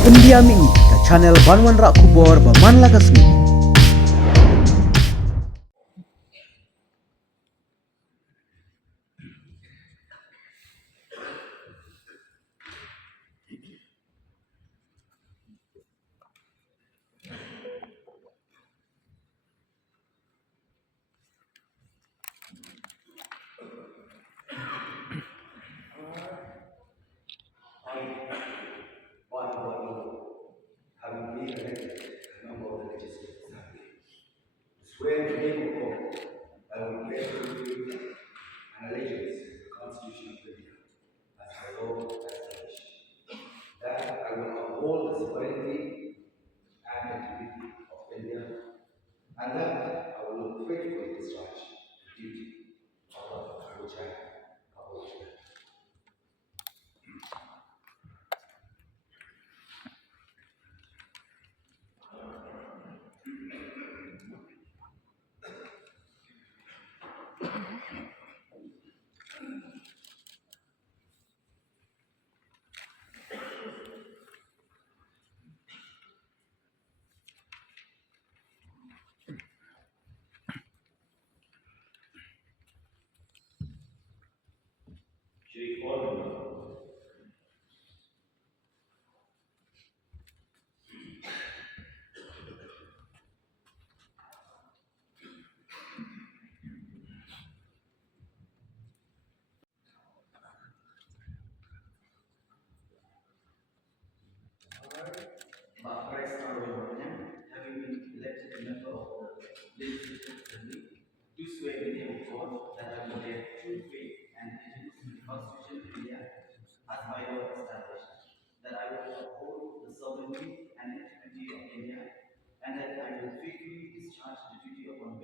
Pendiam ini ke channel Banwan Rak Kubor Baman Lagasmi. Having been elected a member of the Legislative Assembly, swear in the name of God that I will bear true faith and allegiance to the Constitution of India as my law established, that I will uphold the sovereignty and integrity of India, and that I will faithfully discharge the duty of which I am about. Baptize Arroyo, having been elected a member of the Legislative Assembly, do swear in the name of God that I will bear true faith and allegiance to the Constitution of India as my law established, that I will uphold the sovereignty and integrity of India, and that I will faithfully discharge the duty upon